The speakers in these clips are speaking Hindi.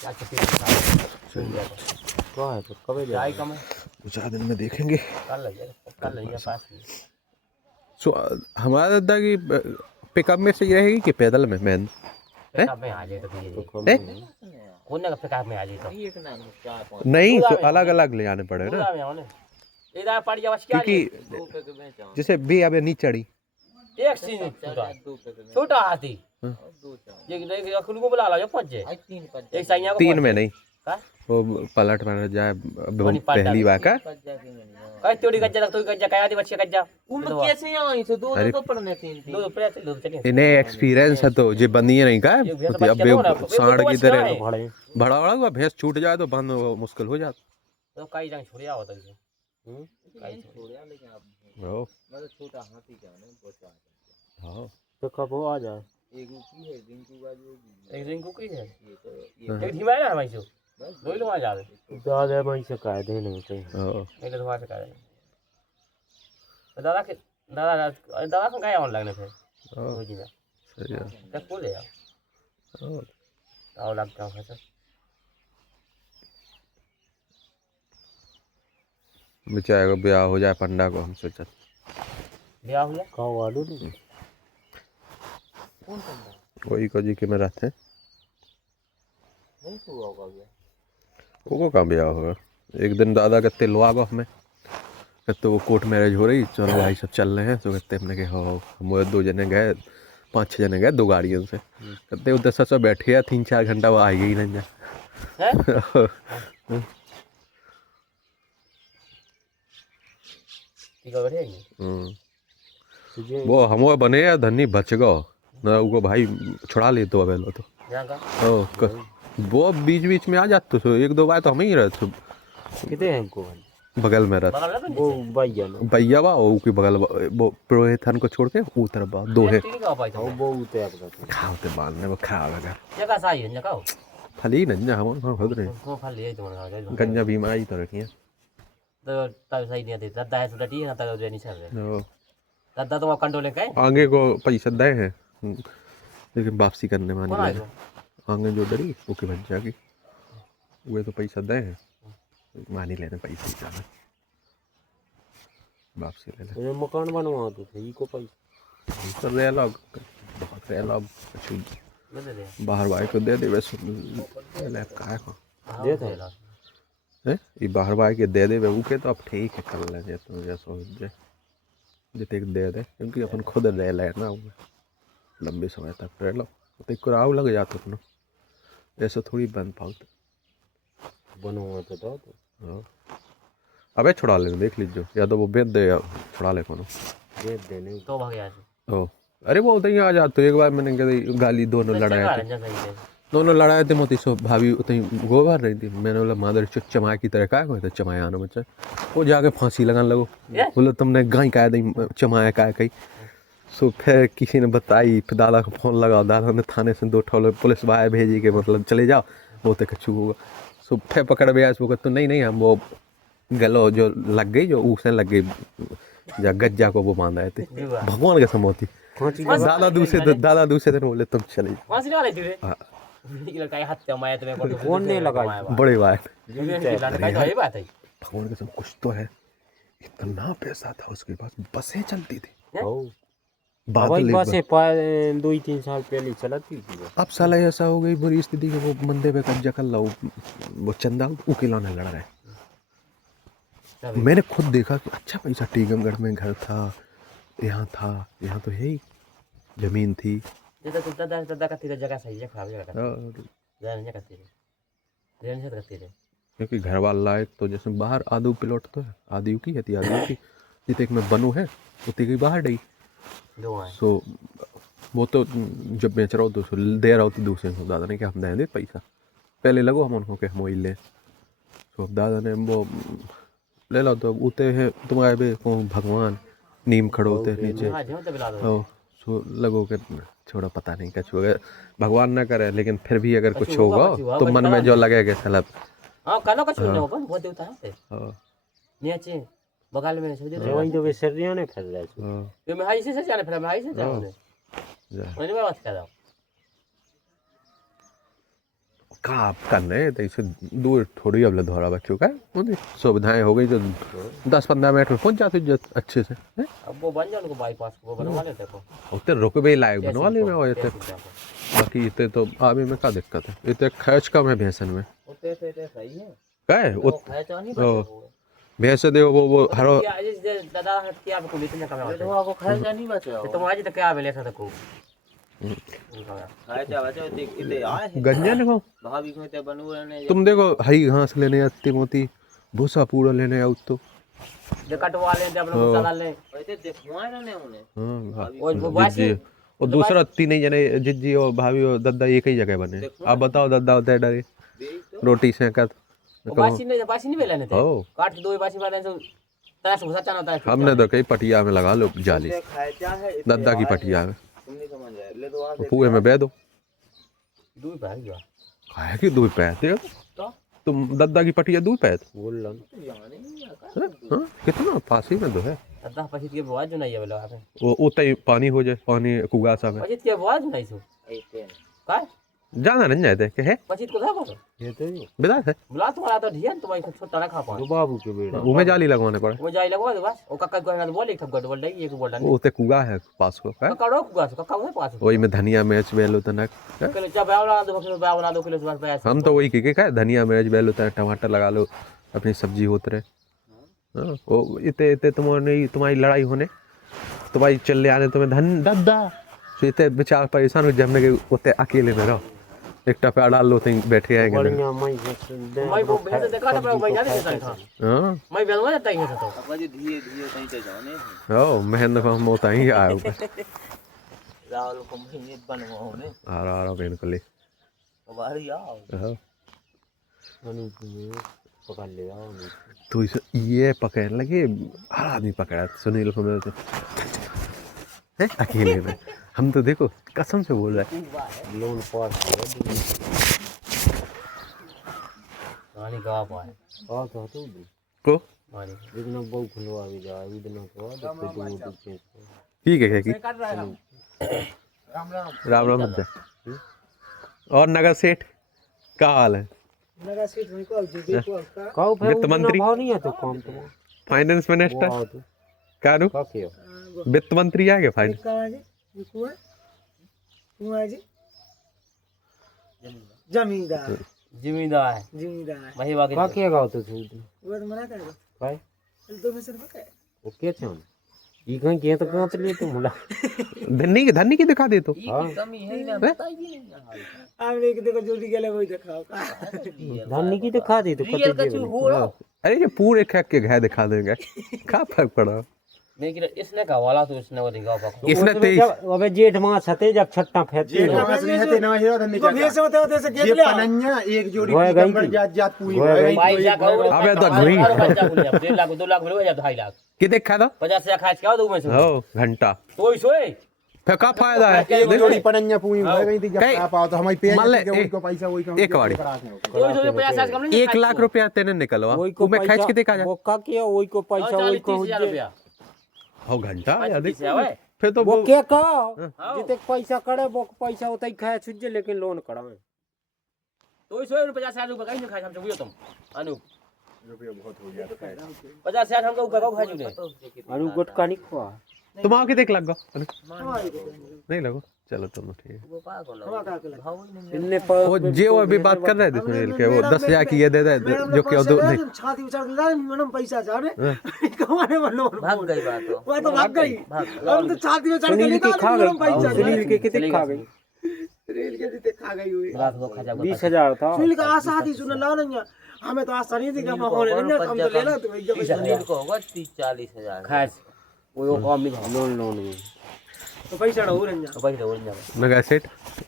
क्या चक्की सुन गया क्या है? तो कब चाय कम है, 2-4 दिन में देखेंगे। कल नहीं पास में। सो हमारा दादा की पिकअप में सही रहेगी कि पैदल में मैन पिकअप में आ जाए तो तो ये कम हैं? नहीं कौन ना पिकअप में आ जाए तो नहीं दूल्हा तो में अलग होने। अलग ले आने पड़े ना, दूल्हा में होने इधर पड़ जा बस क्या क्योंकि लिए जैसे बी अब नहीं चढ़ी। एक सीन छोटा हाथी हाँ। ये अकुल को बुला लो जो पहुंच जाए एक सैया को 3 में नहीं का वो पलट में जाए वनी पाटा पहली बार का। कई तेरी गज्जा तक तो गज्जा कया दी बच्चे गज्जा कैसे आई से दो अरे तो पढ़ने तीन दो दो प्लेट दो चलिए इन्हें एक्सपीरियंस है तो जे बंदी है नहीं का एक भैंस अब बच्चा ना सांड की तरह भाड़े बड़ा बड़ा हुआ भैंस छूट जाए तो बंद मुश्किल हो जाता। तो कई जंग छोड़िया होता है कई छोड़िया लेकिन आप ओ मतलब छोटा हाथी क्या ना बचा हाँ तो कब वो आ जाए एक की है रिंकू का जो एक दिन को की है ये तो एक धीमा है ना भाई सो दो ही लोग आ जावे ज्यादा भाई से कह दे नहीं चाहिए ओ एक तो वहां से कर दादा के दादा को गया ऑनलाइन फिर ओ हो जी ना सही है। तक को ले ओ आओ लगता है सर बेचारे को ब्याह हो जाए पंडा को हम सोचा ब्याह हुआ कहाँ वालू नहीं वही को जी के में रहते हैं नहीं हुआ होगा ये वो कहाँ ब्याह होगा। एक दिन दादा कहते लो आगो हमें कहते वो कोर्ट मैरिज हो रही चलो भाई सब चल रहे हैं तो कहते हमने कहा हो हम 2 जने गए 5-6 जने गए 2 गाड़ियों से कहते उधर सब बैठ गया 3-4 घंटा वो आई गई नहीं जा है ठीक है बढ़िया है तुझे वो हम वो बने या धनी बच गो ना वो भाई छुड़ा ले तो अवेलो तो यहाँ का वो बीच बीच में आ जाते तो 1-2 बार तो हम ही रहते कितने हैं इनको बगल में रहते बगल में तो वो नीचे भैया ना भैया बा वो की बगल वो पुरोहितन को छोड़ के ऊतर बा 2 है ठीक है भाई तो वो उते आप खाते बालने वो खा लगा जगह सही है जगह फली नन्या हम खुद नहीं को फल ले तुम्हारा गंजा बीमारी तो रखी है तो तब सही नहीं थी दादा है तो डटी है ना तब नहीं चल रहे ओ, दादा तो कंट्रोल है आगे को पैसा दे हैं लेकिन वापसी करने में कौन नहीं आएगा लगे आगे जो डरी वो के बन जाएगी वो तो पैसा दे हैं मानी लेने पैसे जाना वापसी ले ले ये मकान बनवा तो थे इको पैसा तो रह लोग बहुत रह लोग बदल दे बाहर भाई को दे दे वैसे ले काय को दे दे है ये बाहर भाई के दे दे वो के तो अब ठीक है कर ले तो जैसा हो जाए जितने दे दे क्योंकि अपन खुद रह लेना लंबे समय तक रह लो तो एक राव लग जाता अपना ऐसा थोड़ी बन पाता बनवा तो हाँ अबे छुड़ा लेना देख लीजिए या तो वो बेच दे या छुड़ा ले कोनो दे देने तो भाग गया ओ अरे वो उतनी आ जाते एक बार मैंने कहा गाली दोनों लड़ाए थे दोनों लड़ाए थे मोती सो भाभी उतनी गोबर रही थी मैंने बोला मादर चमाए की तरह काय को चमाए आना बच्चा वो जाके फांसी लगाने लगो बोला तुमने गाय काय दी चमाया काय कही सो फिर किसी ने बताई फिर दादा को फोन लगाओ दादा ने थाने से 2 ठोले पुलिस वाले भेजी के मतलब चले जाओ वो तो कछु होगा सो फिर पकड़ गया इसको तो नहीं हम वो गलो जो लग गई जो उसे लग गई जा गज्जा को वो बांधा थे भगवान का समोती दादा दूसरे दिन बोले तुम चले जाओ फांसी लगा लेती रे ये लड़का हत्या माया तुम्हें फोन नहीं लगाई बड़ी बात ये बात है भगवान का सब कुछ तो है इतना पैसा था उसके पास बसें चलती थी भाई बसें 2-3 साल पहले चलाती थी अब साला ऐसा हो गई बुरी स्थिति कि वो मंदे पे कब्जा कर लो वो चंदा उकेलाने लड़ रहा है मैंने खुद देखा कि अच्छा पैसा टीकमगढ़ में घर था यहाँ तो है ही जमीन थी दादा का तेरा जगह सही है खराब जगह जाने का तेरे रहने से करते थे क्योंकि घर वाला लायक तो जैसे बाहर आदू प्लॉट तो है आदि की है आदि की जितने एक में बनू है उतनी की बाहर डई सो वो तो जब बेच रहा हो तो दे रहा हो तो दूसरे को दादा ने कि हम दे पैसा पहले लगो हम उनको के हम ले तो दादा ने वो ले लो तो उते है तुम्हारे भी को भगवान नीम खड़ो होते नीचे सो लगो के छोड़ा पता नहीं कुछ होगा भगवान ना करे लेकिन फिर भी अगर कुछ होगा तो मन में जो लगेगा साला हां कानो कुछ नहीं होगा वो देवता है हां नीचे बगल में सब दे वही तो बेसरिया ने फिर रहा हां ये मैं हाई से जाने फिर मैं हाई से जाऊं मैंने बात कर रहा हूं का करने तो इसे दूर थोड़ी अब धोरा बच्चों का मुझे सुविधाएं हो गई तो 10-15 मिनट में पहुंच जाते अच्छे से हैं? अब वो बन जाओ उनको बाईपास वो बनवा लेते को उतने रुकबे लायक बनवा ले में और इतने बाकी इतने तो आगे में क्या दिक्कत है इतने खर्च कम है भैंसन में उतने सही है क्या है वो खर्चा नहीं बचा भैंस दे वो हरो दादा क्या आपको लेते कम है तो आपको खर्चा नहीं बचा तो आज तक क्या मिले था को गंजन देखो तुम देखो हरी घास लेने आती मोती भूसा पूरा लेने आओ तो कटवा लेते अपने मसाला ले और दूसरा तीन जने जिज्जी और भाभी और दद्दा एक ही जगह बने आप बताओ दद्दा होता है डरे रोटी सेकत बासी नहीं बेलने थे काट दो बासी वाले तो तरह से घुसा चाना होता है हमने तो कई पटिया में लगा लो जाली दद्दा की पटिया में पूरे में बह दो दूध पैर गया काहे की दूध पैते हो तुम दद्दा की पटिया दूध पैत बोल लन हां कितना फांसी में दो है दद्दा पछित के आवाज जो नहीं है बोला आपने वो उतई पानी हो जाए पानी कुगा सा में पछित के आवाज नहीं सो का जाना नहीं जाते के है पछित को था बोलो ये तो बिदा है बुला तुम्हारा तो ढियान तुम्हारी छोटा ना खा पा बाबू के बेटा वो में जाली लगवाने पड़े वो जाई लगवा दो बस वो कक्का को ना बोल एक ठप बोल नहीं एक बोल वो उते कुगा है पास को का कक्का रोक गया कक्का वो पास वही में धनिया मिर्च बेलो तनक किलो चाय बना दो बना 2 किलो बस पैसा हम तो वही के क्या धनिया मिर्च बेलो तन टमाटर लगा लो अपनी सब्जी होत रहे हां वो इते इते तुम्हारी लड़ाई होने तुम्हारी चलने आने तुम्हें धन दद्दा तो इते बेचारा परेशान हो जमने के उते अकेले में रहो एक टपा डाल लो तुम बैठे आएंगे बढ़िया मैं वो भैंस देखा था मैं जाने देता था हां मैं बेलवा जाता ही था तो अब धीरे धीरे कहीं पे जाने ओ मेहनत को हम होता ही आए ऊपर राहुल को मैं बनवाओ ने आ रहा बेन को ले बाहर आओ हां मनु पकड़ ले आओ तो इसे ये पकड़ लगे हर आदमी पकड़ा सुनील को मैं है अकेले में हम तो देखो कसम से बोल रहा है लोन पास पानी का पाए और तो को पानी इतना बहुत खुलवा भी जा इतना तो दो ठीक है की राम राम जा और नगर सेठ का हाल है नगा सीट में को देखो काऊ वित्त मंत्री भाव नहीं है तो काम तो फाइनेंस मिनिस्टर कारू का कियो वित्त मंत्री आ गया फाइनेंस कहां जी कुआं जी जमींदार जिम्मेदार वही बाकी का किया गाओ तो वो तो मना कर भाई तो में सर पका वो क्या चाहूं ई कहीं के तो कहां चली तुम मुला धन्नी की दिखा दे तो कमी है ना बताइए ना आप एक देखो जल्दी गेले वही दिखाओ धन्नी की दिखा दे तो रियल का चू हो रहा अरे ये पूरे खैक के घर दिखा देंगे क्या फर्क पड़ा लेकिन इसने का वाला तो इसने वो दिखा पाको इसने 23 अबे जेठ मास हते जब छट्टा फेंकती है भेस होते होते से गेट ले पनन्या एक जोड़ी गोया गई नंबर थी। जात पूरी गोया गई भाई जा कहो अबे तो घुरी 1 लाख 2 लाख मिल जाता 2.5 लाख कि देखा था 50 खाच क्या दो में से हो घंटा तो सोए फिर का फायदा है एक जोड़ी पनन्या पूरी हो गई थी जब कई- आप आओ तो हमारी पे मान ले वही को पैसा वही का एक वाड़ी। तो 50 कम नहीं 1 लाख रुपया तेने निकलवा वही को मैं खर्च के देखा जा वो का किया वही को पैसा वही को 40-30 रुपया हो घंटा या देख से आवे फिर तो वो वो क्या का जिते पैसा करे वो पैसा होता ही खाए छुजे लेकिन लोन करावे तो सोए 50 रुपया कहीं नहीं खाए हम बुझो तुम अनु रुपया बहुत हो गया 50 हमको का खाए जुने अनु गुटका नहीं खवा तुम आके देख लग गो नहीं लगो चलो तुम ठीक है वो का को इनने वो जे वो अभी बात कर रहे थे सुनील के वो 10,000 की ये दे दे जो कि दो नहीं छाती उछाल के मैडम पैसा जाने कमाने वालों भाग गई बात तो वो तो भाग गई हम तो छाती में चढ़ के सुनील के खा मैडम गई पैसा सुनील के कितने खा गई रेल के जीते खा गई हुई रात को खा जा 20,000 था सुनील का आशा थी सुन ला नहीं हमें तो आशा नहीं थी कि हम होने नहीं हम तो लेना तो एकदम सुनील को होगा 30-40 हजार खास वो काम नहीं लोन लोन में तो पैसा ना हो रंजा तो पैसे बोल जा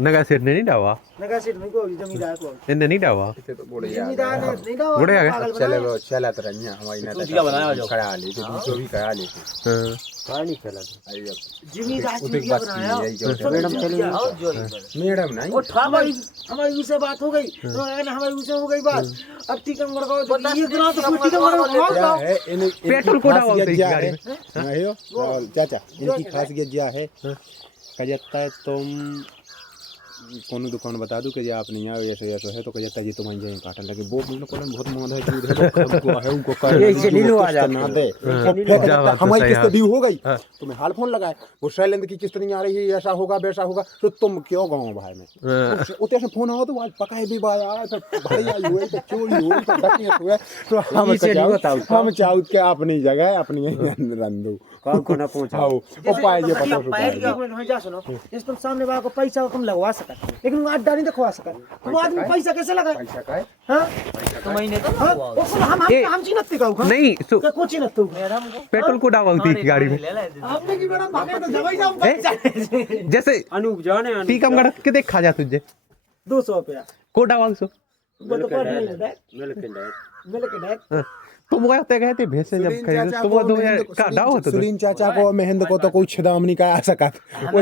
नगा सेठ ने नहीं डावा नगा सीट में को जमींदार को इनने नहीं डावा इसे तो बोले यार जमींदार ने नहीं ना बुढ़े आ गए चले वो चला तो रन्या हमारी ना दूसरा बनाया जो। करा ली तो दूसरा भी करा ली हाँ, का नहीं चला अरे अब जमींदार उतनी चीज बात बनाया की यही जो मैडम चली और जो मैडम नहीं वो हमारी उससे बात हो गई तो हमारी उससे हो गई बात अब टीकमगढ़ को ये ग्राम तो टीकमगढ़ को क्या है पेट्रोल को डाल दे क्या गाड़ी है में नहीं हो चाचा इनकी खासियत क्या है कहता है तुम कोनो दुकान बता दूं कि ये आप नहीं आओ ऐसे ऐसे है तो कहिए ताजी तुम जाए काटन लगे वो बोलने को बहुत मंद है दूध है हमको है उनको कर ये नीलू आ जाते ना दे हमारी किस्त दी हो गई तो मैं हाल फोन लगाया वो शैलेंद्र की किस्त नहीं आ रही है ऐसा होगा वैसा होगा तो तुम क्यों गाँव भाई में उतने से फोन आओ तो आज पकाए भी बात आया तो भाई आई हुए तो चोरी हुई तो डकियत हुए तो हम चाहूँ के अपनी जगह अपनी रंदू कौन को ना पहुंचाओ ओ पाए ये पता भाई जा सुनो इस तुम सामने वाला को पैसा तुम लगवा सकते लेकिन आज डाली दिखवा सकते तुम आदमी पैसा कैसे लगाए पैसा का है हां तो महीने तो हम चिन्हते का नहीं क्या को चिन्हते पेट्रोल को डालती थी गाड़ी में आपने की मैडम भागे तो जवाई जाऊं पैसा जैसे अनूप जाने टीकमगढ़ के देख खा जा तुझे 200 रुपया को डाल सो वो तो पर नहीं है मिल के डायरेक्ट तुम कहते गए थे भैंसे जब खरीदे तुम वो 2000 का डाव होता सुलीन चाचा को महेंद्र को तो कुछ दाम नहीं कहा सकत वो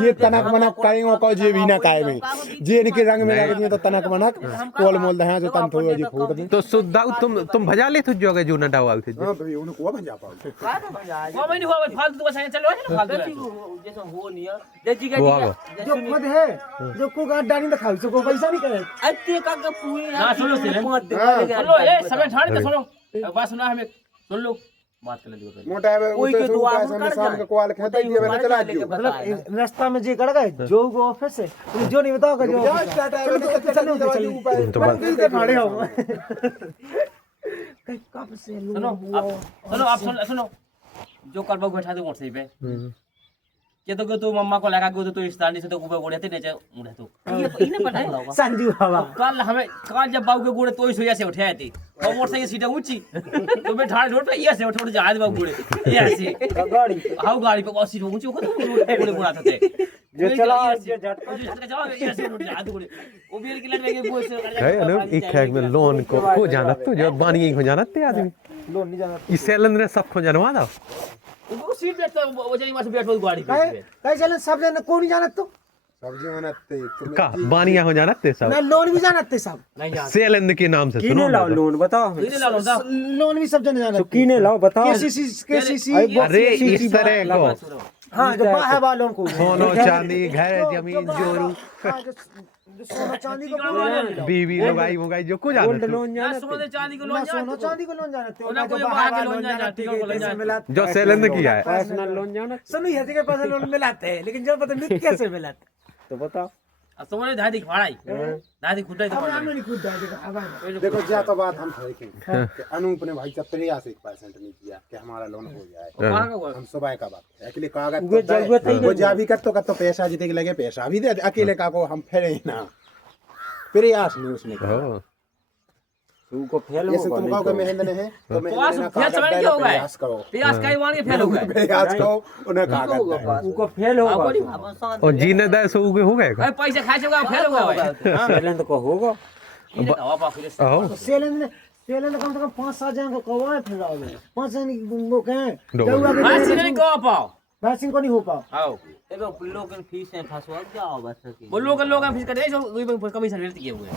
ये तनक मनक करेंगे को जे भी ना काए में जे इनके रंग में लग दिए तो तनक मनक कोल मोल दहा जो तन थोड़ा जी फूट दे तो सुद्दा तुम भजा ले तुझ जोगे जो ना डावाल थे हां भाई उनको को भजा पाओ वो महीने हुआ फालतू बस चलो ना फालतू जैसा हो नहीं है देखी जो खुद है जो को गाड़ डाली ना खाओ को पैसा नहीं करे अत्ते का पूरी ना सुनो सुनो ए समय ठाड़ के सुनो बात सुना हमें सुन लो बात कर ले मोटा है कोई के दुआ सामने शाम का कॉल खाता दिए मैंने चला दियो मतलब रास्ता में जे कर गए जो वो ऑफिस है जो नहीं बताओ जो चलो ठाड़े हो कब से सुनो आप सुनो जो करबो बैठा दो मोटरसाइकिल पे ये तो तू मम्मा को लगा के तो स्थानीय से तो ऊपर गोड़े थे उड़े तो इने पता है संजू हवा कल हमें कल जब बाबू के गोड़े तो ही सोया से उठाए थे और मोटरसाइकिल सीटें ऊंची तो मैं ठाड़ रोड पे ये से उठ जा बाबू गोड़े ये ऐसे गाड़ी हाउ गाड़ी पे और सीट ऊंची को गोड़े बुलाते थे जो चला जो झटका झटका चला ये से उठ जा गोड़े वो भी के लड़के के बोल से है ना एक खैग में लोन को जाना तो जो बानी हो जाना ते आदमी लोन नहीं जाना इस सैलन ने सब को जानवा दो वो सीट पे तो वो जानी वहां से बैठ गाड़ी पे कहीं चलन सब जन को नहीं जानत तो सब्जी बनाते तुम्हें का बानिया हो जाना ते सब ना लोन भी जानत थे सब नहीं जान सैलन के नाम से किने सुनो लाओ लोन बताओ हमें इने ला लो दा लोन भी सब जन जानत तो किने लाओ बताओ केसीसी अरे इस तरह को हां जो बाहर वालों को सोनो चांदी घर जमीन जोरू जो सोना चांदी को लोन बीवी लगाई मुगाई जो कुछ गोल्ड जाना लोन ना जाना सोने चांदी को लोन सोना चांदी को लोन जानते ना कोई बाहर के लोन जानते को लोन जानते जो सैलन ने किया है पर्सनल लोन जाना सुनो ये के पास लोन मिलाते हैं लेकिन जो पता नहीं कैसे मिलाते तो बताओ अब सोने दादी भाड़ाई दादी खुदाई तो हम नहीं खुद दे देखो जा तो बात हम कहें कि अनूप ने भाई जब 83% नहीं किया कि हमारा लोन हो जाए हम सुबह का बात है अकेले कागज वो जा भी कर तो पैसा जीते के लगे पैसा भी दे अकेले का को हम फेरे ना प्रयास नहीं उसने कहा तू को फेल जैसे होगा तुम नहीं कहो कि तो महेंद्र ने है तो फेल महेंद्र समय क्या होगा प्रयास करो प्यास कई वाणी फेल हो गए प्रयास करो उन्हें कागज तू को फेल होगा और जीने दे सो हो गए भाई पैसे खाए होगा फेल हो गए सैलेंड को होगा इने हवा पा फिर आओ सेलन कम से कम 5-7 जन को कवाए फिर आओ 5 जन वो कहें दो। जौआ हां के सीने को पाओ वैक्सीन को नहीं हो पाओ आओ एगो लोग के फीस है फसवा जाओ बस की वो लोग फीस करे जो कमीशन लेते किए हुए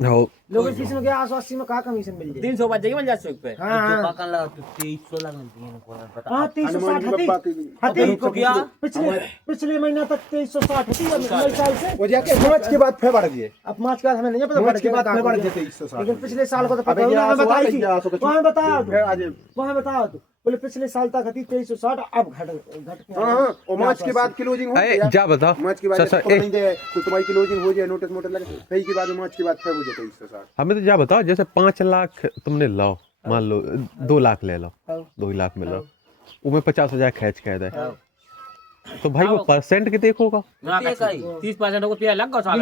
हो लोगों फीस में गया 80 में कहा कमीशन मिल जाए 300 बच जाएगी मिल जाए पे हां जो पकड़ लगा तो 2300 लगा दिए को पता हां 360 हती को क्या पिछले महीना तक 360 थी मेरे ख्याल से वो जाके मार्च के बाद फिर बढ़ गए अब मार्च के बाद हमें नहीं पता मार्च के बाद फिर बढ़ गए 2360 लेकिन पिछले साल को तो पता होगा हमें बताई थी वहां बताओ तो बोले पिछले साल तक थी 2360 अब घट के हां और मार्च के बाद क्लोजिंग हो ए गया जा बताओ मार्च के बाद नहीं दे तो तुम्हारी क्लोजिंग हो जाए नोटिस मोटिस लगे कई के बाद मार्च के बाद फिर हो जाए 2360 हमें तो जा बताओ जैसे 5 लाख तुमने लाओ मान लो 2 लाख ले लो 2 लाख में लो उसमें 50,000 खर्च कर दे तो भाई वो परसेंट के देखोगा 30% को लग गया साल